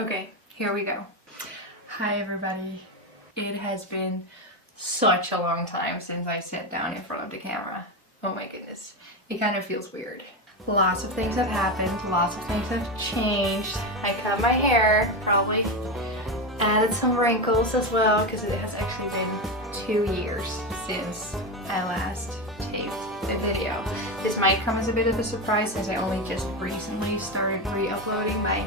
Okay, here we go. Hi everybody. It has been such a long time since I sat down in front of the camera. Oh my goodness. It kind of feels weird. Lots of things have happened, lots of things have changed. I cut my hair, probably added some wrinkles as well because it has actually been 2 years since I last taped a video. This might come as a bit of a surprise since I only just recently started re-uploading my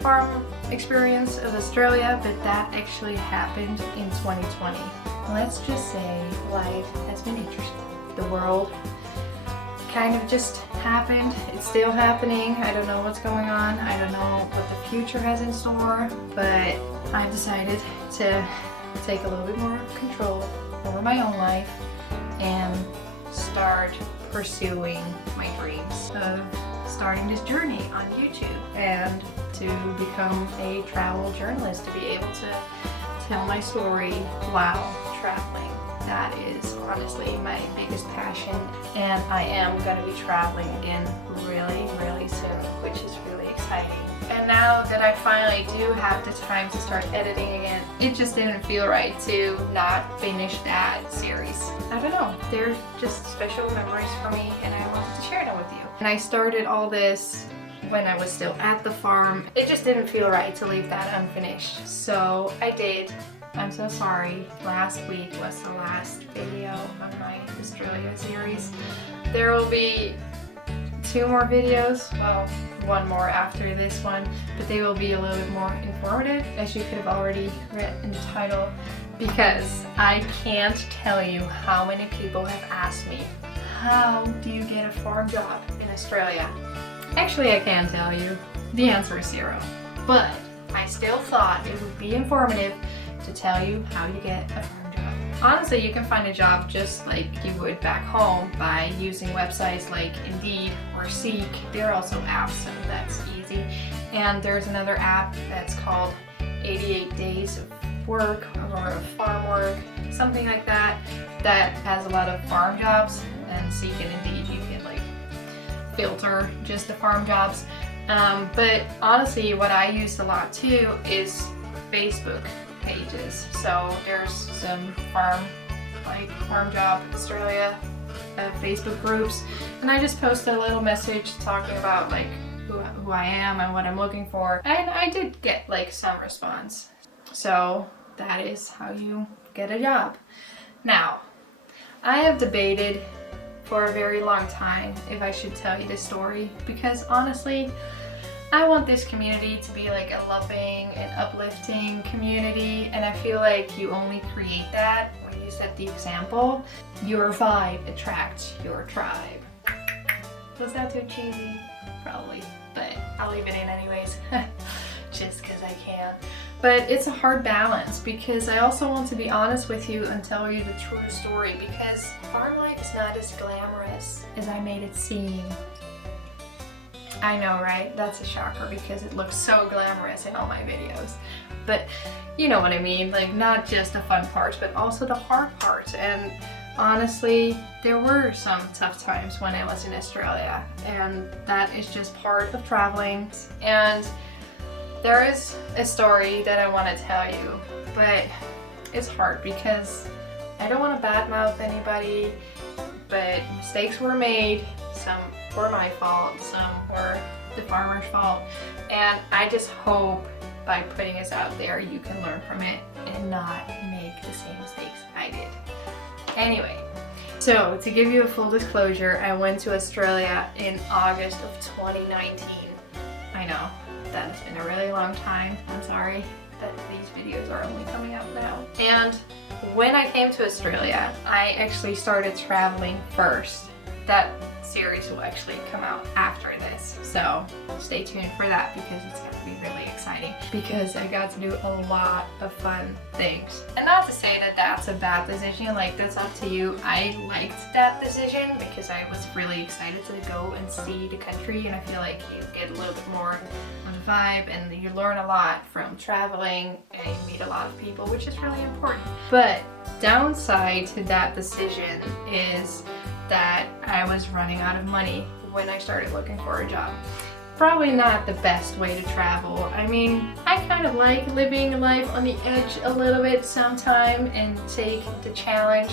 farm experience of Australia, but that actually happened in 2020. Let's just say life has been interesting. The world kind of just happened. It's still happening. I don't know what's going on. I don't know what the future has in store, but I've decided to take a little bit more control over my own life and start pursuing my dreams of starting this journey on YouTube and to become a travel journalist, to be able to tell my story while traveling. That is honestly my biggest passion, and I am going to be traveling again really soon, which is really exciting. And now that I finally do have the time to start editing again, it just didn't feel right to not finish that series. I don't know, they're just special memories for me and I wanted to share them with you. And I started all this when I was still at the farm. It just didn't feel right to leave that unfinished. So I did. I'm so sorry. Last week was the last video of my Australia series. There will be 2 more videos, well, 1 more after this one, but they will be a little bit more informative, as you could have already read in the title, because I can't tell you how many people have asked me, how do you get a farm job in Australia? Actually, I can tell you, the answer is 0, but I still thought it would be informative to tell you how you get a farm job. Honestly, you can find a job just like you would back home by using websites like Indeed or Seek. There are also apps, so that's easy. And there's another app that's called 88 Days of Work or Farm Work, something like that, that has a lot of farm jobs. And Seek and Indeed, you can like filter just the farm jobs. But honestly, what I used a lot too is Facebook pages. So there's some farm job Australia Facebook groups, and I just post a little message talking about like who I am and what I'm looking for, and I did get like some response. So that is how you get a job. Now, I have debated for a very long time if I should tell you this story, because honestly, I want this community to be like a loving and uplifting community, and I feel like you only create that when you set the example. Your vibe attracts your tribe. Was that too cheesy? Probably, but I'll leave it in anyways, just because I can. But it's a hard balance, because I also want to be honest with you and tell you the true story, because farm life is not as glamorous as I made it seem. I know, right? That's a shocker because it looks so glamorous in all my videos. But you know what I mean, like not just the fun parts, but also the hard parts. And honestly, there were some tough times when I was in Australia, and that is just part of traveling. And there is a story that I want to tell you, but it's hard because I don't want to badmouth anybody, but mistakes were made. Some were my fault, some were the farmer's fault, and I just hope by putting this out there you can learn from it and not make the same mistakes I did. Anyway, so to give you a full disclosure, I went to Australia in August of 2019. I know, that has been a really long time. I'm sorry that these videos are only coming out now. And when I came to Australia, I actually started traveling first. That series will actually come out after this, so stay tuned for that because it's going to be really exciting, because I got to do a lot of fun things. And not to say that that's a bad decision, like that's up to you. I liked that decision because I was really excited to go and see the country, and I feel like you get a little bit more on the vibe and you learn a lot from traveling and you meet a lot of people, which is really important. But downside to that decision is that I was running out of money when I started looking for a job. probably not the best way to travel. I mean, I kind of like living life on the edge a little bit sometime and take the challenge.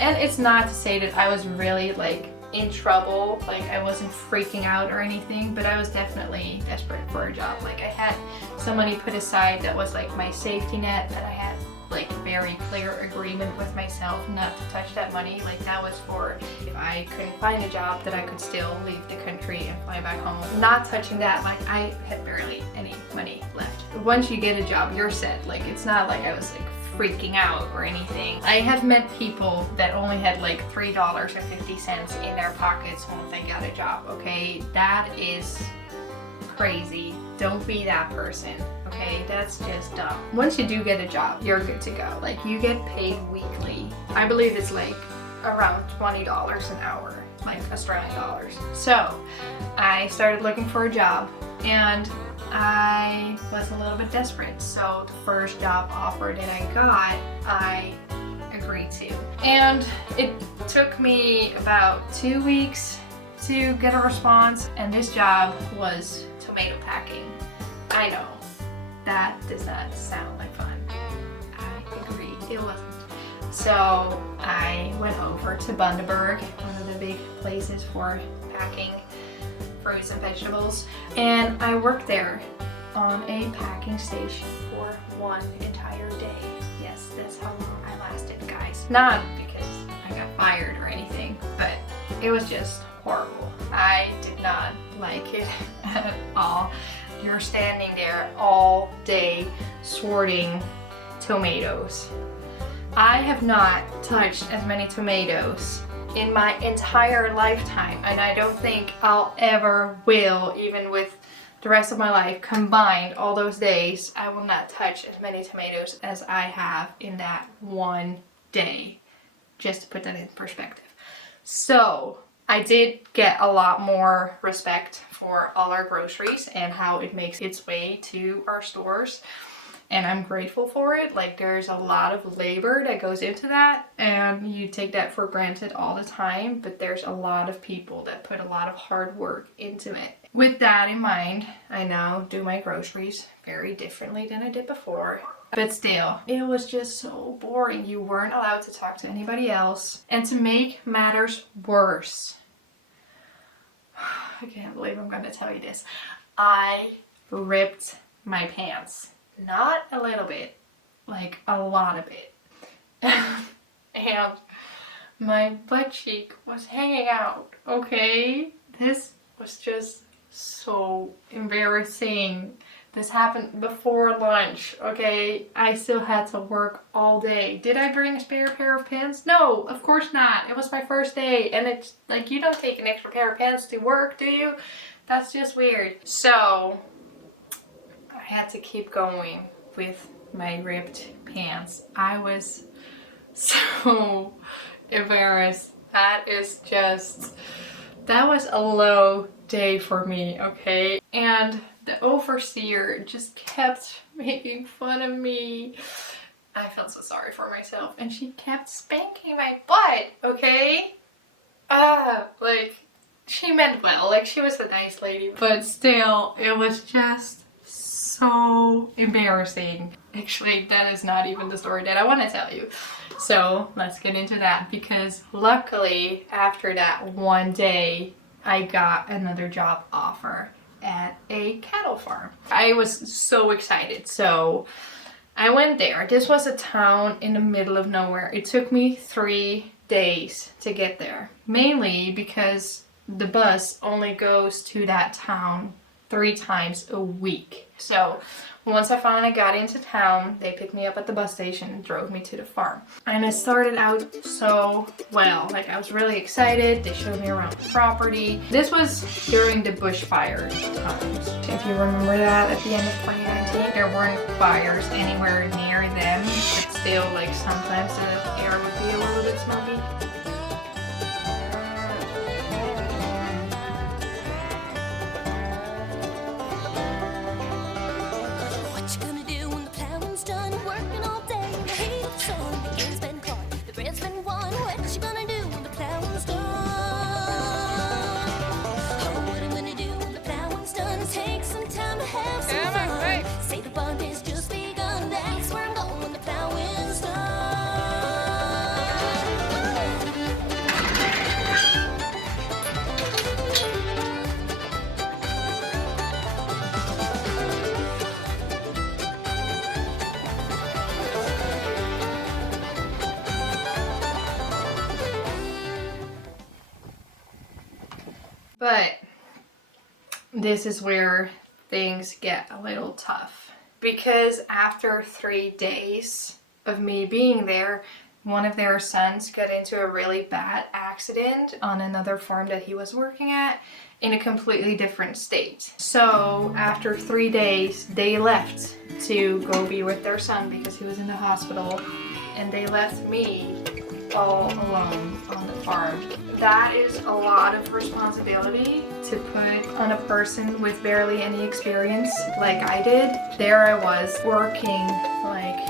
And it's not to say that I was really like in trouble, like I wasn't freaking out or anything, but I was definitely desperate for a job. Like I had some money put aside that was like my safety net, and I had like very clear agreement with myself not to touch that money. Like that was for if I couldn't find a job that I could still leave the country and fly back home. Not touching that, like I had barely any money left. Once you get a job, you're set. Like it's not like I was like freaking out or anything. I have met people that only had like $3.50 in their pockets once they got a job, okay? That is crazy. Don't be that person, okay? That's just dumb. Once you do get a job, you're good to go. Like you get paid weekly. I believe it's like around $20 an hour, like Australian dollars. So I started looking for a job and I was a little bit desperate. So the first job offer that I got, I agreed to. And it took me about 2 weeks to get a response, and this job was tomato packing. I know, that does not sound like fun. I agree, it wasn't. So I went over to Bundaberg, one of the big places for packing fruits and vegetables, and I worked there on a packing station for one entire day. Yes, that's how long I lasted, guys. Not because I got fired or anything, but it was just horrible. I did not like it at all. You're standing there all day sorting tomatoes. I have not touched as many tomatoes in my entire lifetime, and I don't think I'll ever will, even with the rest of my life combined. All those days I will not touch as many tomatoes as I have in that one day, just to put that in perspective. So I did get a lot more respect for all our groceries and how it makes its way to our stores, and I'm grateful for it. Like there's a lot of labor that goes into that, and you take that for granted all the time, but there's a lot of people that put a lot of hard work into it. With that in mind, I now do my groceries very differently than I did before. But still, it was just so boring. You weren't allowed to talk to anybody else. And to make matters worse, I can't believe I'm gonna tell you this, I ripped my pants. Not a little bit, like a lot of it. And my butt cheek was hanging out, okay? This was just so embarrassing. This happened before lunch, okay? I still had to work all day. Did I bring a spare pair of pants? No, of course not. It was my first day, and it's like, you don't take an extra pair of pants to work, do you? That's just weird. So I had to keep going with my ripped pants. I was so embarrassed. That was a low day for me, okay? And the overseer just kept making fun of me. I felt so sorry for myself, and she kept spanking my butt, okay? Like, she meant well, like she was a nice lady, but still, it was just so embarrassing. Actually, that is not even the story that I want to tell you. So let's get into that, because luckily after that one day I got another job offer at a cattle farm. I was so excited, so I went there. This was a town in the middle of nowhere. It took me 3 days to get there, mainly because the bus only goes to that town 3 times a week. So once I finally got into town, they picked me up at the bus station and drove me to the farm. And it started out so well. Like, I was really excited. They showed me around the property. This was during the bushfire times. If you remember that, at the end of 2019, there weren't fires anywhere near them, but still, like, sometimes the air would be a little bit smoky. But this is where things get a little tough. Because after 3 days of me being there, one of their sons got into a really bad accident on another farm that he was working at in a completely different state. So after 3 days, they left to go be with their son because he was in the hospital, and they left me all alone on the farm. That is a lot of responsibility to put on a person with barely any experience like I did. There I was working like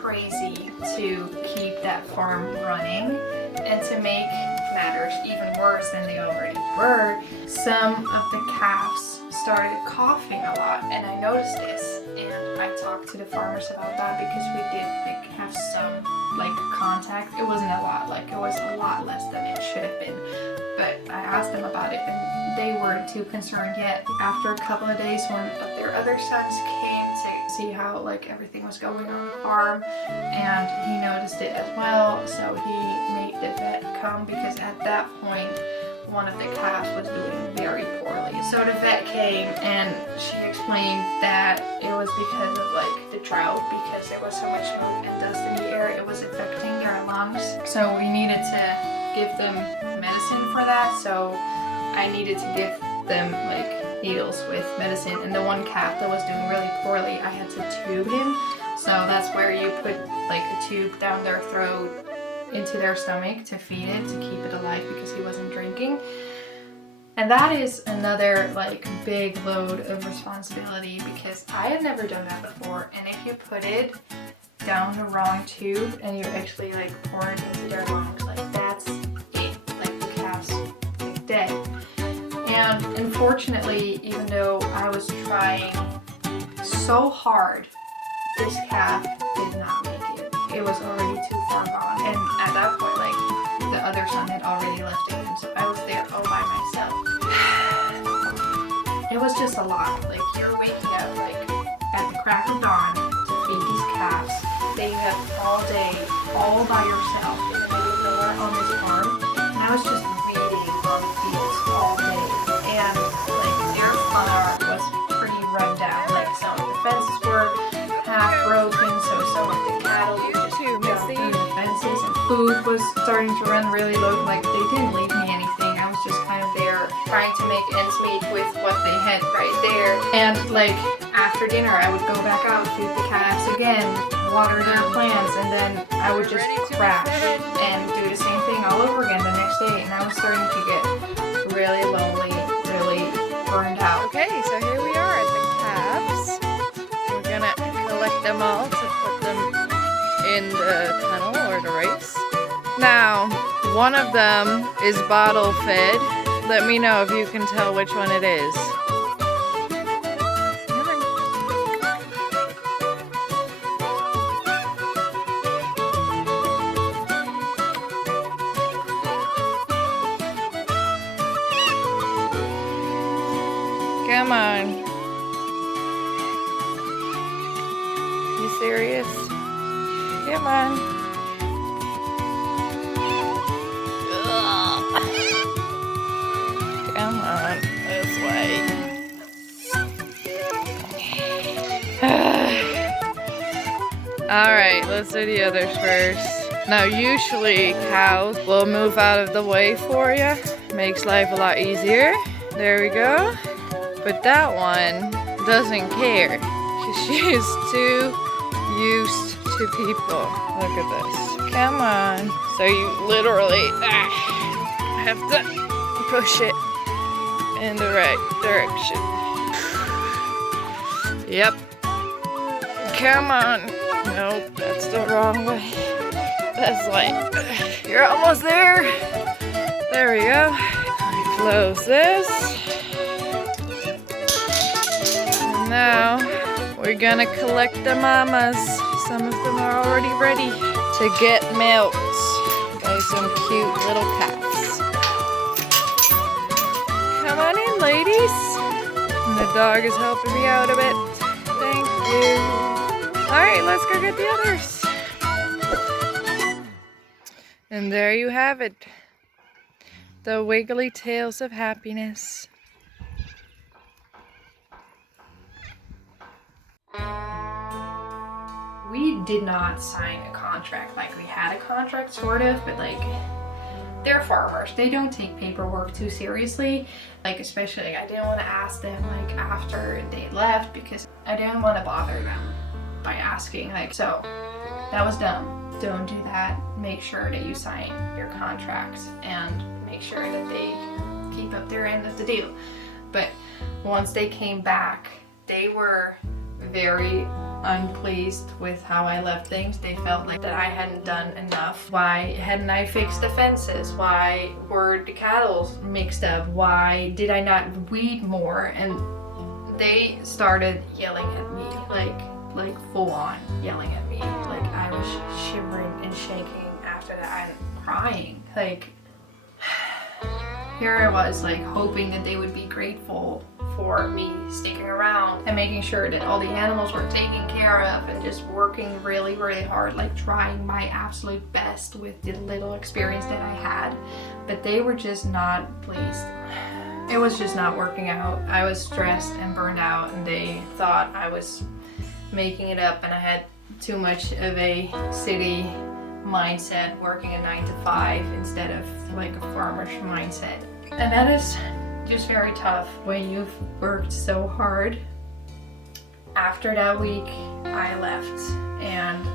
crazy to keep that farm running, and to make matters even worse than they already were, some of the calves started coughing a lot, and I noticed this, and I talked to the farmers about that because we did like have some like contact. It wasn't a lot, like it was a lot less than it should have been, but I asked them about it and they weren't too concerned yet. After a couple of days, one of their other sons came to see how like everything was going on the farm, and he noticed it as well, so he made the vet come because at that point one of the calves was doing very poorly. So the vet came and she explained that it was because of like the drought, because there was so much smoke and dust in the air, it was affecting their lungs. So we needed to give them medicine for that, so I needed to give them like needles with medicine, and the one calf that was doing really poorly, I had to tube him. So that's where you put like a tube down their throat into their stomach to feed it, to keep it alive because he wasn't drinking. And that is another like big load of responsibility because I had never done that before, and if you put it down the wrong tube and you actually like pour it into their lungs, like that's it, like the calf's like dead. And unfortunately, even though I was trying so hard, this calf did not make it. It was already too far gone, and at that point like the other son had already left him, so I was there all by myself. It was just a lot. Like you're waking up like at the crack of dawn to feed these calves, staying up all day all by yourself in the middle of nowhere on this farm, and I was just waiting on the fields all day, and like their farm was pretty run down. Like some of the fences were half broken, so some of the cattle were just through the fences, and food was starting to run really low. Like they didn't leave me anything. I was just kind of there trying to make ends meet with what they had right there. And like after dinner I would go back out, feed the calves again, water their plants, and then I would just crash and do the same thing all over again the next day. And I was starting to get really lonely, really burned out. Okay, so here we are at the calves. We're gonna collect them all to put them in the tunnel or the race. Now, one of them is bottle fed. Let me know if you can tell which one it is. Come on. You serious? Come on. Ugh. Come on, this way. Alright, let's do the others first. Now usually cows will move out of the way for you. Makes life a lot easier. There we go. But that one doesn't care. She is too used to people. Look at this. Come on. So you literally have to push it in the right direction. Yep. Come on. Nope, that's the wrong way. That's like, you're almost there. There we go. Close this. And now we're gonna collect the mamas. Some of them are already ready to get milked by some cute little calves. Come on in, ladies. And the dog is helping me out a bit. Thank you. Alright, let's go get the others. And there you have it. The wiggly tails of happiness. We did not sign a contract. Like, we had a contract sort of, but like, they're farmers. They don't take paperwork too seriously. Like, especially, like, I didn't want to ask them like after they left because I didn't want to bother them by asking. Like, so that was dumb. Don't do that. Make sure that you sign your contracts and make sure that they keep up their end of the deal. But once they came back, they were very unpleased with how I left things. They felt like that I hadn't done enough. Why hadn't I fixed the fences? Why were the cattle mixed up? Why did I not weed more? And they started yelling at me, like full on yelling at me. Like, I was shivering and shaking after that. I'm crying. Like, here I was, like, hoping that they would be grateful for me sticking around and making sure that all the animals were taken care of and just working really, really hard, like trying my absolute best with the little experience that I had. But they were just not pleased. It was just not working out. I was stressed and burned out, and they thought I was making it up and I had too much of a city mindset, working a 9 to 5 instead of like a farmer's mindset. And that is just very tough when you've worked so hard. After that week, I left and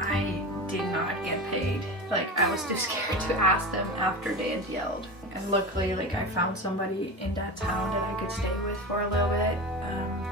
I did not get paid. Like, I was too scared to ask them after they had yelled. And luckily, like, I found somebody in that town that I could stay with for a little bit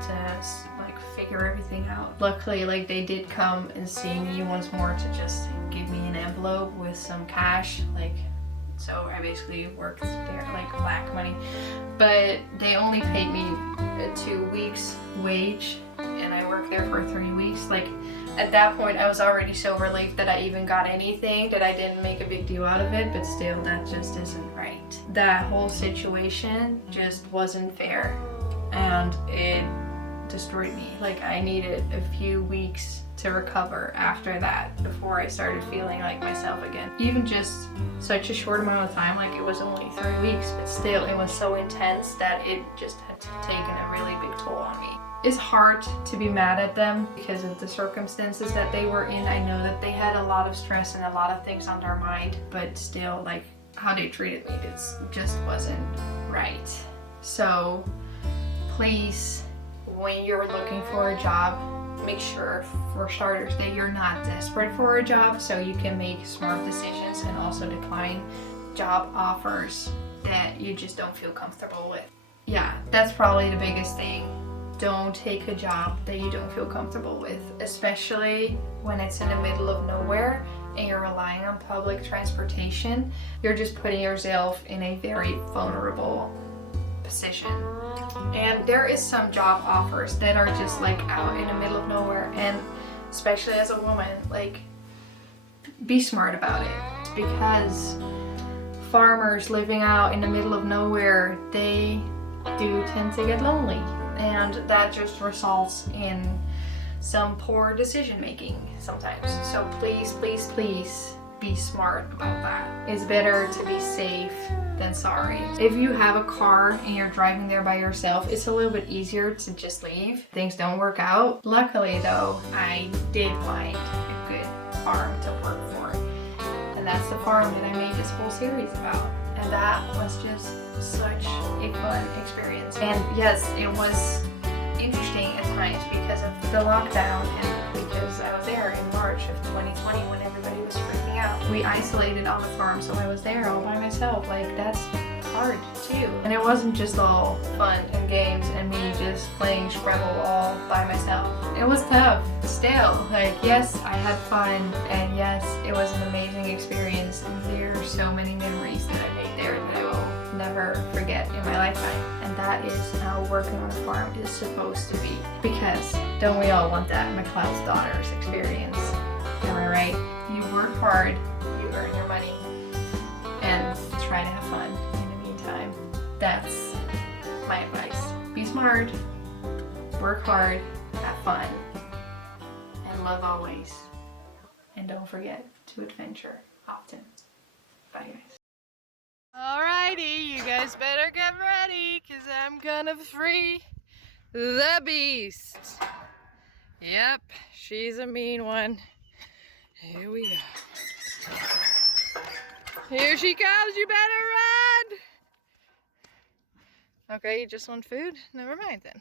to like figure everything out. Luckily, like, they did come and see me once more to just give me an envelope with some cash, like, so I basically worked there like black money, but they only paid me 2 weeks wage and I worked there for 3 weeks. Like, at that point I was already so relieved that I even got anything, that I didn't make a big deal out of it, but still, that just isn't right. That whole situation just wasn't fair and it destroyed me. Like, I needed a few weeks to recover after that before I started feeling like myself again. Even just such a short amount of time, like it was only 3 weeks, but still it was so intense that it just had taken a really big toll on me. It's hard to be mad at them because of the circumstances that they were in. I know that they had a lot of stress and a lot of things on their mind, but still, like, how they treated me just wasn't right. So please, when you're looking for a job, make sure, for starters, that you're not desperate for a job so you can make smart decisions and also decline job offers that you just don't feel comfortable with. Yeah, that's probably the biggest thing. Don't take a job that you don't feel comfortable with, especially when it's in the middle of nowhere and you're relying on public transportation. You're just putting yourself in a very vulnerable position. And there is some job offers that are just like out in the middle of nowhere, and especially as a woman, like, be smart about it, because farmers living out in the middle of nowhere, they do tend to get lonely, and that just results in some poor decision making sometimes. So please, please, please be smart about that. It's better to be safe than sorry. If you have a car and you're driving there by yourself, it's a little bit easier to just leave. Things don't work out. Luckily though, I did find a good farm to work for. And that's the farm that I made this whole series about. And that was just such a fun experience. And yes, it was interesting at times because of the lockdown and because I was there in March of 2020 when everybody was freaking out. We isolated on the farm, so I was there all by myself. Like, that's hard too. And it wasn't just all fun and games and me just playing Scrabble all by myself. It was tough. Still, like, yes, I had fun, and yes, it was an amazing experience. There are so many memories that I made there that I will never forget in my lifetime. And that is how working on a farm is supposed to be. Because don't we all want that McLeod's Daughters experience? Am I right? You work hard, you earn your money, and try to have fun in the meantime. That's my advice. Be smart, work hard, have fun, and love always. And don't forget to adventure often. Bye, guys. Alrighty, you guys better get ready, cause I'm gonna free the beast. Yep, she's a mean one. Here we go. Here she comes, you better run! Okay, you just want food? Never mind then.